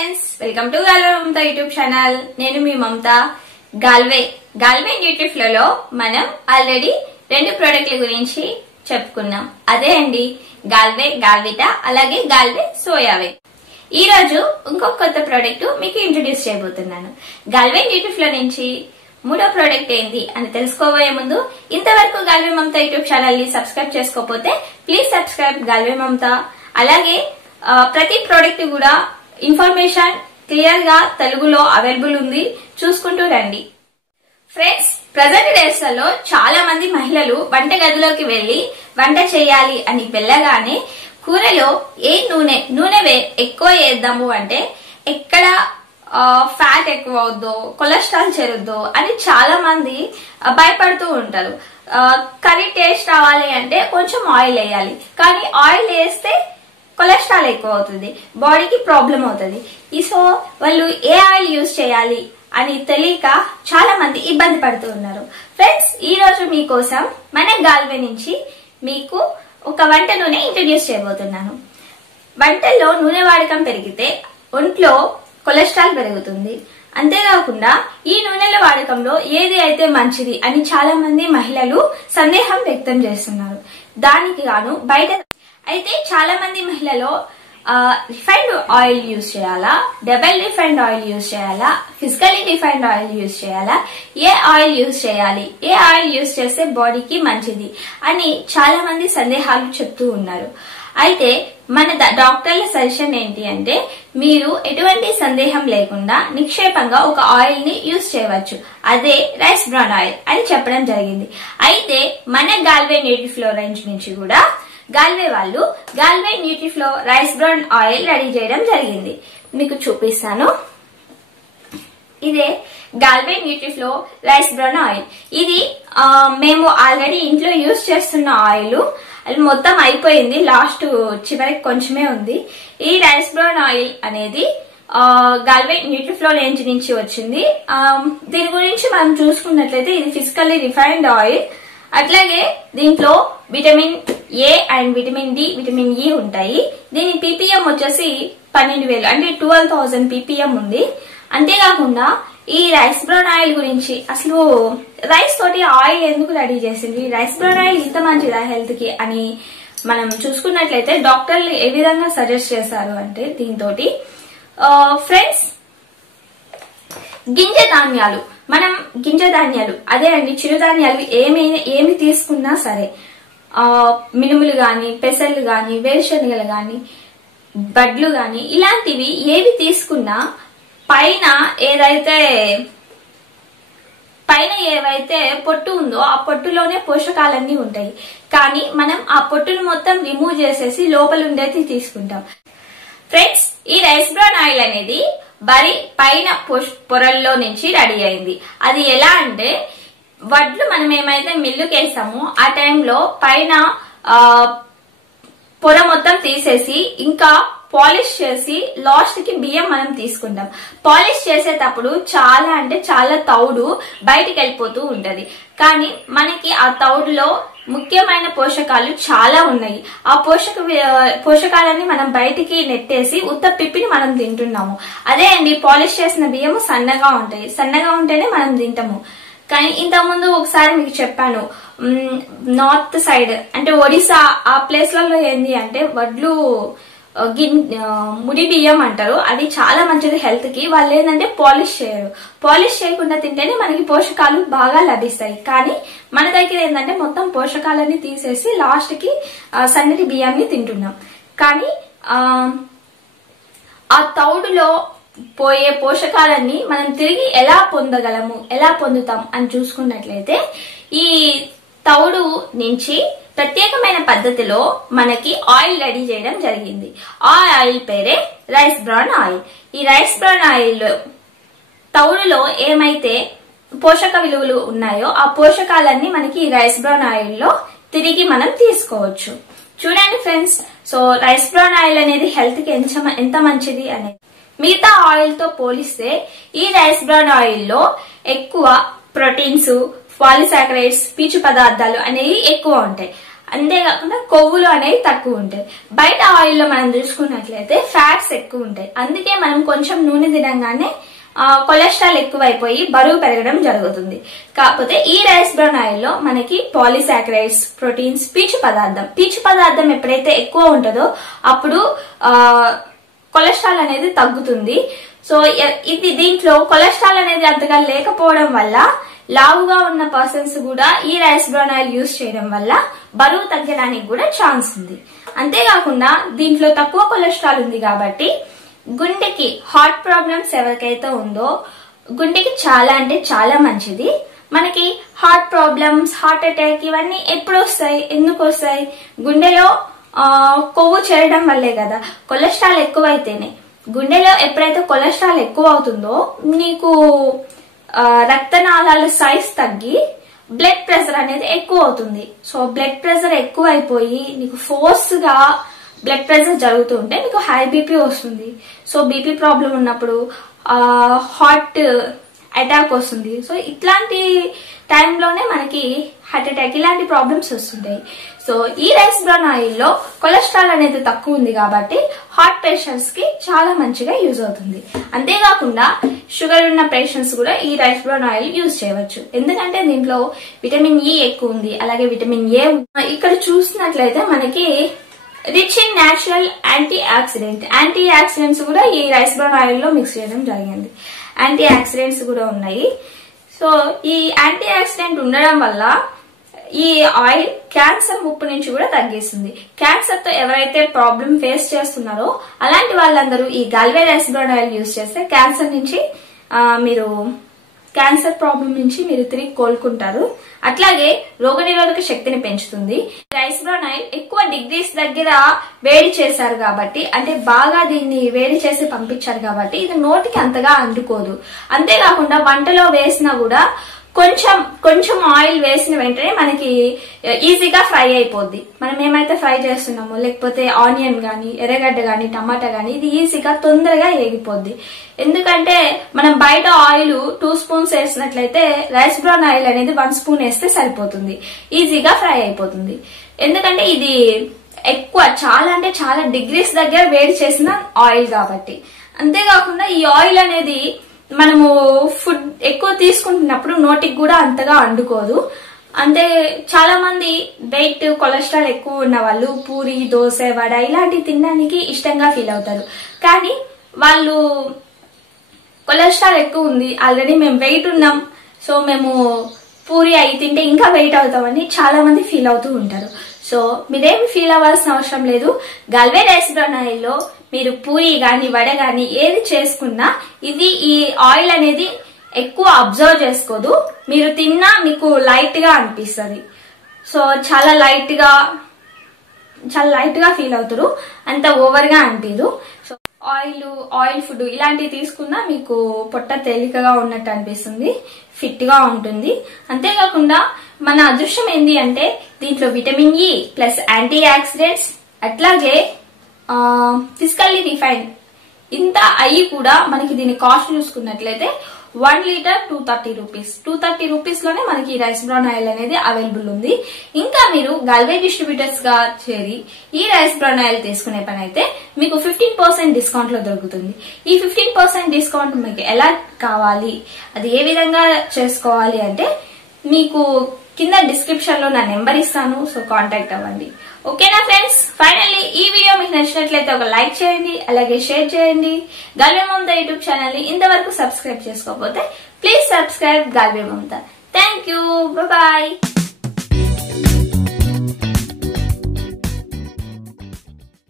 Friends, welcome to గాల్వే Mamata YouTube channel. నేను మీ మమతా. గాల్వే న్యూట్రిఫ్లో మనం already 2 ప్రోడక్ట్ల గురించి చెప్పుకున్నాం. అదే అండి గాల్వే గాల్విటా, అలాగే గాల్వే సోయావే. ఈ రోజు ఇంకొక కొత్త ప్రోడక్ట్ మీకు ఇంట్రొడ్యూస్ చేయబోతున్నాను. గాల్వే న్యూట్రిఫ్లో నుంచి 3వ ప్రోడక్ట్ ఏంటి అని తెలుసుకోబోయే ముందు, ఇంతవరకు గాల్వే మమతా యూట్యూబ్ ఛానల్ ని సబ్స్క్రైబ్ చేసుకోకపోతే ప్లీజ్ సబ్స్క్రైబ్ గాల్వే మమతా. అలాగే ప్రతి ప్రోడక్ట్ కూడా ఇన్ఫర్మేషన్ క్లియర్ గా తెలుగులో అవైలబుల్ ఉంది, చూసుకుంటూ రండి. ఫ్రెండ్స్, ప్రజెంట్ డేస్ లో చాలా మంది మహిళలు వంట గదిలోకి వెళ్లి వంట చేయాలి అని వెళ్ళగానే కూరలో ఏ నూనె ఎక్కువ వేద్దాము అంటే ఎక్కడ ఫ్యాట్ ఎక్కువ అవుద్దో, కొలెస్ట్రాల్ చేరుద్దో అని చాలా మంది భయపడుతూ ఉంటారు. కర్రీ టేస్ట్ రావాలి అంటే కొంచెం ఆయిల్ వేయాలి, కానీ ఆయిల్ వేస్తే కొలెస్ట్రాల్ ఎక్కువ అవుతుంది, బాడీకి ప్రాబ్లం అవుతుంది. సో వాళ్ళు ఏ ఆయిల్ యూజ్ చేయాలి అని తెలియక చాలా మంది ఇబ్బంది పడుతూ ఉన్నారు. ఫ్రెండ్స్, ఈ రోజు మీకోసం మన గాల్వే నుంచి మీకు ఒక వంట నూనె ఇంట్రడ్యూస్ చేయబోతున్నాను. వంటల్లో నూనె వాడకం పెరిగితే ఒంట్లో కొలెస్ట్రాల్ పెరుగుతుంది. అంతేకాకుండా ఈ నూనెల వాడకంలో ఏది అయితే మంచిది అని చాలా మంది మహిళలు సందేహం వ్యక్తం చేస్తున్నారు. దానికి గాను బయట అయితే చాలా మంది మహిళలు రిఫైన్డ్ ఆయిల్ యూజ్ చేయాలా, డబుల్ రిఫైన్డ్ ఆయిల్ యూజ్ చేయాలా, ఫిజికల్లీ రిఫైన్డ్ ఆయిల్ యూజ్ చేయాలా, ఏ ఆయిల్ యూజ్ చేయాలి, ఏ ఆయిల్ యూజ్ చేస్తే బాడీకి మంచిది అని చాలా మంది సందేహాలు చెప్తూ ఉన్నారు. అయితే మన డాక్టర్ల సజెషన్ ఏంటి అంటే మీరు ఎటువంటి సందేహం లేకుండా నిక్షేపంగా ఒక ఆయిల్ ని యూజ్ చేయవచ్చు, అదే రైస్ బ్రాన్ ఆయిల్ అని చెప్పడం జరిగింది. అయితే మన గాల్వే న్యూట్రిఫ్లో రేంజ్ నుంచి కూడా గాల్వే వాళ్ళు గాల్వే న్యూట్రిఫ్లో రైస్ బ్రాన్ ఆయిల్ రెడీ చేయడం జరిగింది. మీకు చూపిస్తాను. ఇదే గాల్వే న్యూట్రిఫ్లో రైస్ బ్రాన్ ఆయిల్. ఇది మేము ఆల్రెడీ ఇంట్లో యూజ్ చేస్తున్న ఆయిల్. అది మొత్తం అయిపోయింది, లాస్ట్ చివరికి కొంచెమే ఉంది. ఈ రైస్ బ్రాన్ ఆయిల్ అనేది గాల్వే న్యూట్రిఫ్లో రేంజ్ నుంచి వచ్చింది. దీని గురించి మనం చూసుకున్నట్లయితే ఇది ఫిజికల్లీ రిఫైన్డ్ ఆయిల్. అట్లాగే దీంట్లో vitamin A and vitamin D, vitamin E ఉంటాయి. దీని పీపీఎం వచ్చేసి 12,000 అంటే 12,000 పీపీఎం ఉంది. అంతేకాకుండా ఈ రైస్ బ్రాన్ ఆయిల్ గురించి, అసలు రైస్ తోటి ఆయిల్ ఎందుకు రెడీ చేసింది, రైస్ బ్రాన్ ఆయిల్ ఇంత మంచిదా హెల్త్ కి అని మనం చూసుకున్నట్లయితే డాక్టర్లు ఏ విధంగా సజెస్ట్ చేశారు అంటే దీంతో ఫ్రెండ్స్, గింజ ధాన్యాలు, మనం గింజ ధాన్యాలు అదే అండి చిరుధాన్యాలు ఏమి తీసుకున్నా సరే, మినుములు గాని, పెసర్లు గాని, వేరుశనగలు గాని, బడ్లు గాని, ఇలాంటివి ఏవి తీసుకున్నా పైన ఏవైతే పొట్టు ఉందో ఆ పొట్టులోనే పోషకాలన్నీ ఉంటాయి. కానీ మనం ఆ పొట్టును మొత్తం రిమూవ్ చేసేసి లోపల ఉండేది తీసుకుంటాం. ఫ్రెండ్స్, ఈ రైస్ బ్రాన్ ఆయిల్ అనేది వరి పైన పొరల్లో నుంచి రెడీ అయింది. అది ఎలా అంటే వడ్లు మనం ఏమైతే మిల్లుకి వేస్తామో ఆ టైంలో పైన పొర మొత్తం తీసేసి ఇంకా పాలిష్ చేసి లాస్ట్ కి బియ్యం మనం తీసుకుంటాం. పాలిష్ చేసేటప్పుడు చాలా అంటే చాలా తౌడు బయటికి వెళ్ళిపోతూ ఉంటది. కానీ మనకి ఆ తౌడులో ముఖ్యమైన పోషకాలు చాలా ఉన్నాయి. ఆ పోషకాలన్నీ మనం బయటికి నెట్టేసి ఉత్త పిప్పిని మనం తింటున్నాము. అదే అండి పాలిష్ చేసిన బియ్యము సన్నగా ఉంటాయి, సన్నగా ఉంటేనే మనం తింటాము. కానీ ఇంతకుముందు ఒకసారి మీకు చెప్పాను, నార్త్ సైడ్ అంటే ఒడిశా ఆ ప్లేస్లలో ఏంది అంటే వడ్లు ముడి బియ్యం అంటారు. అది చాలా మంచిది హెల్త్ కి. వాళ్ళు ఏంటంటే పాలిష్ చేయరు. పాలిష్ చేయకుండా తింటేనే మనకి పోషకాలు బాగా లభిస్తాయి. కానీ మన దగ్గర ఏంటంటే మొత్తం పోషకాలన్నీ తీసేసి లాస్ట్ కి సన్నటి బియ్యాన్ని తింటున్నాం. కానీ ఆ తౌడులో పోయే పోషకాలన్నీ మనం తిరిగి ఎలా పొందగలము, ఎలా పొందుతాం అని చూసుకున్నట్లయితే ఈ తౌడు నుంచి ప్రత్యేకమైన పద్ధతిలో మనకి ఆయిల్ రెడీ చేయడం జరిగింది. ఆ ఆయిల్ పేరే రైస్ బ్రాన్ ఆయిల్. ఈ రైస్ బ్రాన్ ఆయిల్ తౌడులో ఏమైతే పోషక విలువలు ఉన్నాయో ఆ పోషకాలన్నీ మనకి ఈ రైస్ బ్రాన్ ఆయిల్ లో తిరిగి మనం తీసుకోవచ్చు. చూడండి friends, so rice bran oil అనేది హెల్త్ కి ఎంత మంచిది అనేది. మిగతా ఆయిల్ తో పోలిస్తే ఈ రైస్ బ్రాన్ ఆయిల్ లో ఎక్కువ ప్రోటీన్స్, పాలిసాకరైడ్స్, పీచు పదార్థాలు అనేవి ఎక్కువ ఉంటాయి. అంతేకాకుండా కొవ్వులు అనేవి తక్కువ ఉంటాయి. బయట ఆయిల్లో మనం చూసుకున్నట్లయితే ఫ్యాట్స్ ఎక్కువ ఉంటాయి. అందుకే మనం కొంచెం నూనె తినంగానే కొలెస్ట్రాల్ ఎక్కువైపోయి బరువు పెరగడం జరుగుతుంది. కాకపోతే ఈ రైస్ బ్రౌన్ ఆయిల్ లో మనకి పాలీసాకరైడ్స్, ప్రోటీన్స్, పీచు పదార్థం ఎప్పుడైతే ఎక్కువ ఉంటుందో అప్పుడు కొలెస్ట్రాల్ అనేది తగ్గుతుంది. సో దీంట్లో కొలెస్ట్రాల్ అనేది అంతగా లేకపోవడం వల్ల లావుగా ఉన్న పర్సన్స్ కూడా ఈ రైస్ బ్రౌన్ ఆయిల్ యూజ్ చేయడం వల్ల బరువు తగ్గడానికి కూడా ఛాన్స్ ఉంది. అంతేకాకుండా దీంట్లో తక్కువ కొలెస్ట్రాల్ ఉంది కాబట్టి గుండెకి హార్ట్ ప్రాబ్లమ్స్ ఎవరికైతే ఉందో గుండెకి చాలా అంటే చాలా మంచిది. మనకి హార్ట్ ప్రాబ్లమ్స్, హార్ట్ అటాక్ ఇవన్నీ ఎప్పుడు వస్తాయి, ఎందుకు వస్తాయి? గుండెలో కొవ్వు చేరడం వల్లే కదా. కొలెస్ట్రాల్ ఎక్కువైతేనే గుండెలో ఎప్పుడైతే కొలెస్ట్రాల్ ఎక్కువ అవుతుందో నీకు రక్తనాళాల సైజ్ తగ్గి బ్లడ్ ప్రెషర్ అనేది ఎక్కువ అవుతుంది. సో బ్లడ్ ప్రెషర్ ఎక్కువ అయిపోయి నీకు ఫోర్స్ గా బ్లడ్ ప్రెషర్ జరుగుతూ ఉంటే మీకు హై బీపీ వస్తుంది. సో బీపీ ప్రాబ్లం ఉన్నప్పుడు హార్ట్ అటాక్ వస్తుంది. సో ఇట్లాంటి టైంలోనే మనకి హార్ట్ అటాక్ ఇలాంటి ప్రాబ్లమ్స్ వస్తుంటాయి. సో ఈ రైస్ బ్రౌన్ ఆయిల్ లో కొలెస్ట్రాల్ అనేది తక్కువ ఉంది కాబట్టి హార్ట్ పేషెంట్స్ కి చాలా మంచిగా యూజ్ అవుతుంది. అంతేకాకుండా షుగర్ ఉన్న పేషెంట్స్ కూడా ఈ రైస్ బ్రౌన్ ఆయిల్ యూజ్ చేయవచ్చు. ఎందుకంటే దీంట్లో విటమిన్ ఈ ఎక్కువ ఉంది, అలాగే విటమిన్ ఏ. ఇక్కడ చూసినట్లయితే మనకి rich in natural antioxidants కూడా ఈ రైస్ బ్రౌన్ ఆయిల్ లో మిక్స్ చేయడం జరిగింది. యాంటీ ఆక్సిడెంట్స్ కూడా ఉన్నాయి. సో ఈ యాంటీ ఆక్సిడెంట్ ఉండడం వల్ల ఈ ఆయిల్ క్యాన్సర్ ముప్పు నుంచి కూడా తగ్గిస్తుంది. క్యాన్సర్ తో ఎవరైతే ప్రాబ్లం ఫేస్ చేస్తున్నారో అలాంటి వాళ్ళందరూ ఈ గాల్వే రైస్ బ్రౌన్ ఆయిల్ యూజ్ చేస్తే క్యాన్సర్ ప్రాబ్లం నుంచి మీరు తిరిగి కోలుకుంటారు. అట్లాగే రోగనిరోధక శక్తిని పెంచుతుంది. రైస్ బ్రౌన్ ఆయిల్ ఎక్కువ డిగ్రీస్ దగ్గర వేడి చేశారు కాబట్టి, అంటే బాగా దీన్ని వేడి చేసి పంపించారు కాబట్టి ఇది నోటికి అంతగా అంటుకోదు. అంతేకాకుండా వంటలో వేసినా కూడా కొంచెం ఆయిల్ వేసిన వెంటనే మనకి ఈజీగా ఫ్రై అయిపోద్ది. మనం ఏమైతే ఫ్రై చేస్తున్నామో, లేకపోతే ఆనియన్ గానీ, ఎర్రగడ్డ గానీ, టమాటా గానీ ఇది ఈజీగా తొందరగా ఏగిపోద్ది. ఎందుకంటే మనం బయట ఆయిల్ 2 స్పూన్స్ వేసినట్లయితే రైస్ బ్రౌన్ ఆయిల్ అనేది 1 స్పూన్ వేస్తే సరిపోతుంది, ఈజీగా ఫ్రై అయిపోతుంది. ఎందుకంటే ఇది ఎక్కువ చాలా అంటే చాలా డిగ్రీస్ దగ్గర వేడి చేసిన ఆయిల్ కాబట్టి. అంతేకాకుండా ఈ ఆయిల్ అనేది మనము ఫుడ్ ఎక్కువ తీసుకుంటున్నప్పుడు నోటికి కూడా అంతగా అంటుకోదు. అంటే చాలా మంది వెయిట్, కొలెస్ట్రాల్ ఎక్కువ ఉన్న వాళ్ళు పూరి, దోశ, వడ ఇలాంటివి తినడానికి ఇష్టంగా ఫీల్ అవుతారు. కానీ వాళ్ళు కొలెస్ట్రాల్ ఎక్కువ ఉంది, ఆల్రెడీ మేము వెయిట్ ఉన్నాం, సో మేము పూరి అయి తింటే ఇంకా వెయిట్ అవుతామని చాలా మంది ఫీల్ అవుతూ ఉంటారు. సో మీరేమి ఫీల్ అవ్వాల్సిన అవసరం లేదు. గాల్వే రైస్ బ్రౌన్ ఆయిల్ లో మీరు పూరి గాని, వడ గాని ఏది చేసుకున్నా ఇది ఈ ఆయిల్ అనేది ఎక్కువ అబ్జర్వ్ చేసుకోదు. మీరు తిన్నా మీకు లైట్ గా అనిపిస్తుంది. సో చాలా లైట్ గా ఫీల్ అవుతారు, అంత ఓవర్ గా అనిపించదు. సో ఆయిల్ ఫుడ్ ఇలాంటివి తీసుకున్నా మీకు పొట్ట తేలికగా ఉన్నట్టు అనిపిస్తుంది, ఫిట్ గా ఉంటుంది. అంతేకాకుండా మన అదృష్టం ఏంటి అంటే దీంట్లో vitamin E plus antioxidants, అట్లాగే ఫిజికల్లీ రిఫైన్డ్ ఇంత అయ్యి కూడా మనకి దీని కాస్ట్ చూసుకున్నట్లయితే 1 లీటర్ 230 రూపీస్. 230 రూపీస్ లోనే మనకి రైస్ బ్రౌన్ ఆయిల్ అనేది అవైలబుల్ ఉంది. ఇంకా మీరు గాల్వే డిస్ట్రిబ్యూటర్స్ గా చేరి ఈ రైస్ బ్రౌన్ ఆయిల్ తీసుకునే పని అయితే మీకు 15% డిస్కౌంట్ లో దొరుకుతుంది. ఈ 15% డిస్కౌంట్ మీకు ఎలా కావాలి, అది ఏ విధంగా చేసుకోవాలి అంటే మీకు కింద డిస్క్రిప్షన్ లో నా నెంబర్ ఇస్తాను, సో కాంటాక్ట్ అవ్వండి. ఓకేనా ఫ్రెండ్స్? ఫైనల్లీ ఈ వీడియో మీకు నచ్చినట్లయితే ఒక లైక్ చేయండి, అలాగే షేర్ చేయండి. గాల్వే మమత యూట్యూబ్ ఛానల్ ని ఇంతవరకు సబ్స్క్రైబ్ చేసుకోకపోతే ప్లీజ్ సబ్స్క్రైబ్ గాల్వే మమత. Thank you, bye.